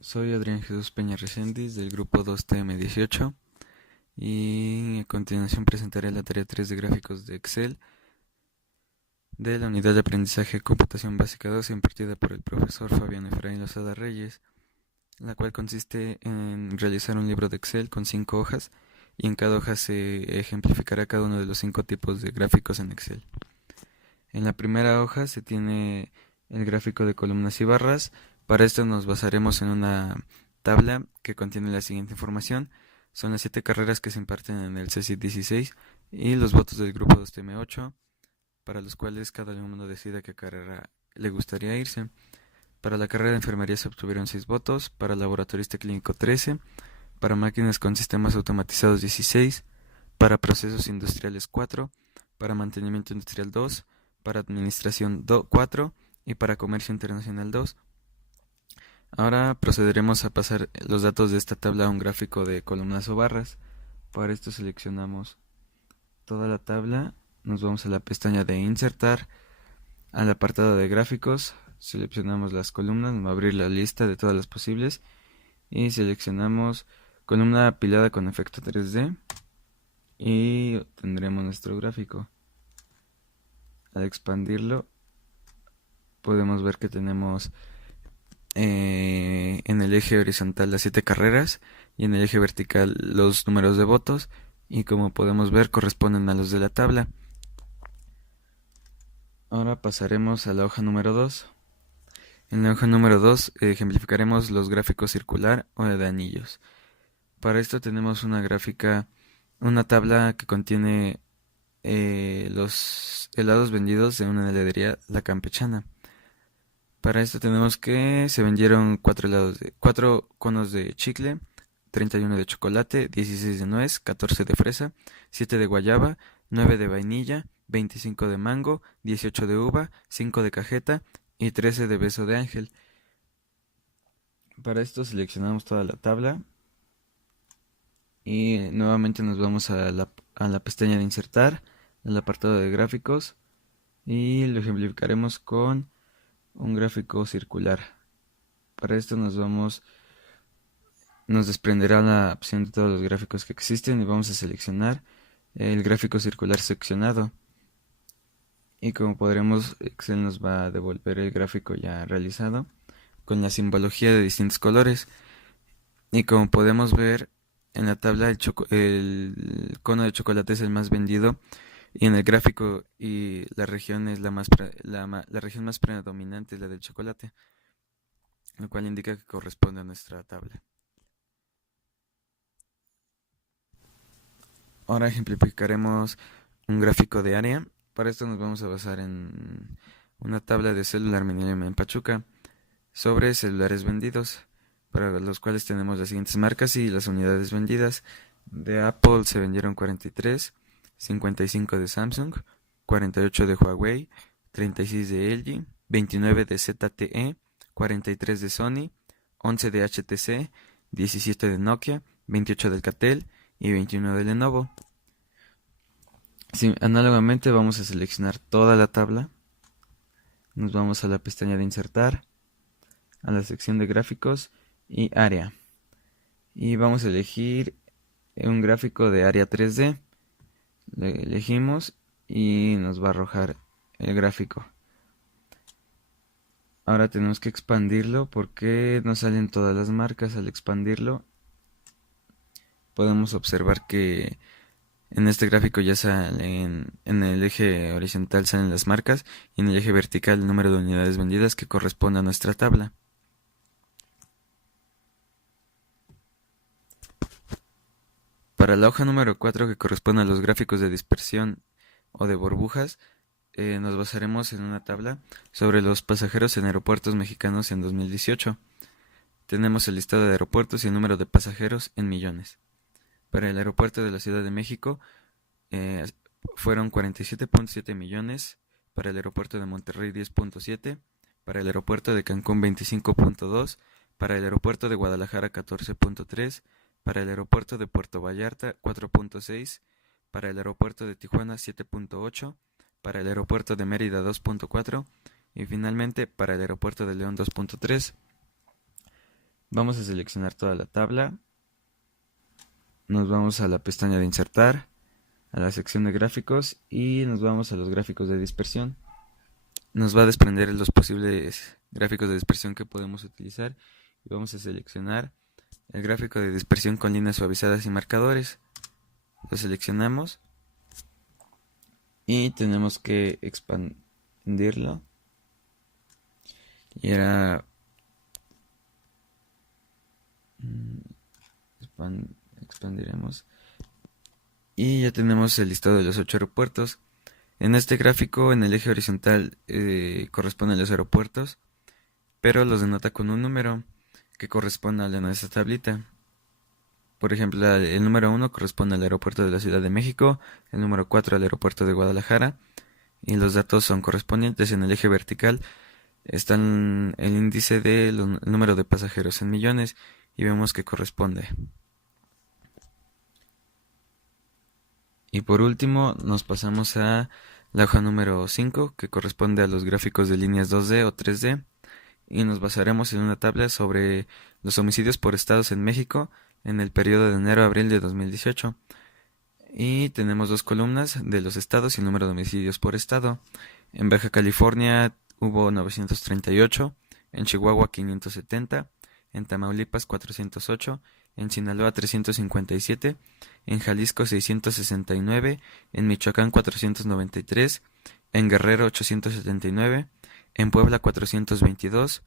Soy Adrián Jesús Peña Reséndiz del grupo 2TM18 y a continuación presentaré la tarea 3 de gráficos de Excel de la unidad de aprendizaje Computación Básica 2 impartida por el profesor Fabián Efraín Lozada Reyes, la cual consiste en realizar un libro de Excel con 5 hojas y en cada hoja se ejemplificará cada uno de los 5 tipos de gráficos en Excel. En la primera hoja se tiene el gráfico de columnas y barras. Para esto nos basaremos en una tabla que contiene la siguiente información. Son las 7 carreras que se imparten en el CSIC 16 y los votos del grupo 2TM8, para los cuales cada alumno decide a qué carrera le gustaría irse. Para la carrera de enfermería se obtuvieron 6 votos, para laboratorista clínico 13, para máquinas con sistemas automatizados 16, para procesos industriales 4, para mantenimiento industrial 2, para administración 4 y para comercio internacional 2. Ahora procederemos a pasar los datos de esta tabla a un gráfico de columnas o barras. Para esto seleccionamos toda la tabla, nos vamos a la pestaña de insertar, al apartado de gráficos, seleccionamos las columnas, nos va a abrir la lista de todas las posibles y seleccionamos columna apilada con efecto 3D y tendremos nuestro gráfico. Al expandirlo podemos ver que tenemos en el eje horizontal las 7 carreras y en el eje vertical los números de votos, y como podemos ver corresponden a los de la tabla. Ahora pasaremos a la hoja número 2. En la hoja número 2 ejemplificaremos los gráficos circular o de anillos. Para esto tenemos una tabla que contiene los helados vendidos de una heladería La Campechana. Para esto tenemos que se vendieron 4 conos de chicle, 31 de chocolate, 16 de nuez, 14 de fresa, 7 de guayaba, 9 de vainilla, 25 de mango, 18 de uva, 5 de cajeta y 13 de beso de ángel. Para esto seleccionamos toda la tabla y nuevamente nos vamos a la pestaña de insertar, al apartado de gráficos, y lo ejemplificaremos con un gráfico circular. Para esto nos desprenderá la opción de todos los gráficos que existen y vamos a seleccionar el gráfico circular seccionado. Y como podremos, Excel nos va a devolver el gráfico ya realizado con la simbología de distintos colores. Y como podemos ver en la tabla, el cono de chocolate es el más vendido, y en el gráfico y la región es la región más predominante es la del chocolate, lo cual indica que corresponde a nuestra tabla. Ahora ejemplificaremos un gráfico de área. Para esto nos vamos a basar en una tabla de celular Millennium en Pachuca sobre celulares vendidos, para los cuales tenemos las siguientes marcas y las unidades vendidas. De Apple se vendieron 43, 55 de Samsung, 48 de Huawei, 36 de LG, 29 de ZTE, 43 de Sony, 11 de HTC, 17 de Nokia, 28 de Alcatel y 21 de Lenovo. Análogamente vamos a seleccionar toda la tabla, nos vamos a la pestaña de insertar, a la sección de gráficos y área, y vamos a elegir un gráfico de área 3D. Le elegimos y nos va a arrojar el gráfico. Ahora tenemos que expandirlo porque no salen todas las marcas. Al expandirlo podemos observar que en este gráfico ya salen, en el eje horizontal salen las marcas y en el eje vertical el número de unidades vendidas que corresponde a nuestra tabla. Para la hoja número 4, que corresponde a los gráficos de dispersión o de burbujas, nos basaremos en una tabla sobre los pasajeros en aeropuertos mexicanos en 2018. Tenemos el listado de aeropuertos y el número de pasajeros en millones. Para el aeropuerto de la Ciudad de México fueron 47.7 millones, para el aeropuerto de Monterrey 10.7, para el aeropuerto de Cancún 25.2, para el aeropuerto de Guadalajara 14.3, para el aeropuerto de Puerto Vallarta 4.6, para el aeropuerto de Tijuana 7.8, para el aeropuerto de Mérida 2.4 y finalmente para el aeropuerto de León 2.3. Vamos a seleccionar toda la tabla. Nos vamos a la pestaña de insertar, a la sección de gráficos y nos vamos a los gráficos de dispersión. Nos va a desprender los posibles gráficos de dispersión que podemos utilizar y vamos a seleccionar el gráfico de dispersión con líneas suavizadas y marcadores. Lo seleccionamos y tenemos que expandirlo. Y era expandiremos y ya tenemos el listado de los 8 aeropuertos. En este gráfico, en el eje horizontal corresponden los aeropuertos, pero los denota con un número que corresponde a esa tablita. Por ejemplo, el número 1 corresponde al aeropuerto de la Ciudad de México, el número 4 al aeropuerto de Guadalajara, y los datos son correspondientes. En el eje vertical están el índice del número de pasajeros en millones y vemos que corresponde. Y por último nos pasamos a la hoja número 5, que corresponde a los gráficos de líneas 2D o 3D, y nos basaremos en una tabla sobre los homicidios por estados en México en el periodo de enero a abril de 2018. Y tenemos dos columnas de los estados y el número de homicidios por estado. En Baja California hubo 938, en Chihuahua 570, en Tamaulipas 408, en Sinaloa 357, en Jalisco 669, en Michoacán 493, en Guerrero 879, en Puebla 422,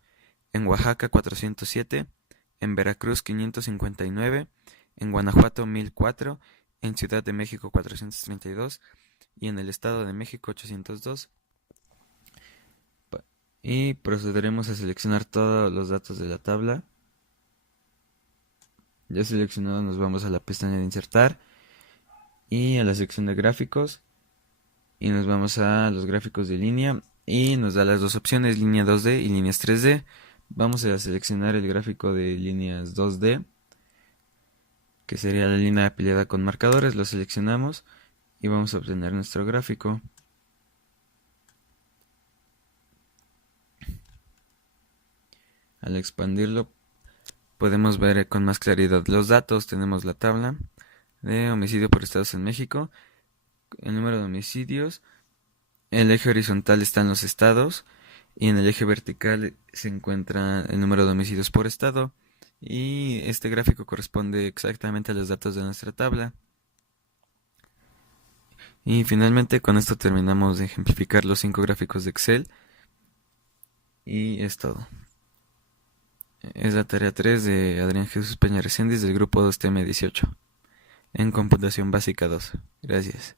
en Oaxaca 407, en Veracruz 559, en Guanajuato 1004, en Ciudad de México 432 y en el Estado de México 802. Y procederemos a seleccionar todos los datos de la tabla. Ya seleccionado, nos vamos a la pestaña de insertar y a la sección de gráficos y nos vamos a los gráficos de línea y nos da las dos opciones, línea 2D y líneas 3D. Vamos a seleccionar el gráfico de líneas 2D, que sería la línea afiliada con marcadores. Lo seleccionamos y vamos a obtener nuestro gráfico. Al expandirlo podemos ver con más claridad los datos. Tenemos la tabla de homicidio por estados en México, el número de homicidios, el eje horizontal están los estados y en el eje vertical se encuentra el número de homicidios por estado, y este gráfico corresponde exactamente a los datos de nuestra tabla. Y finalmente con esto terminamos de ejemplificar los 5 gráficos de Excel y es todo. Es la tarea 3 de Adrián Jesús Peña Reséndiz del grupo 2TM18 en computación básica 2. Gracias.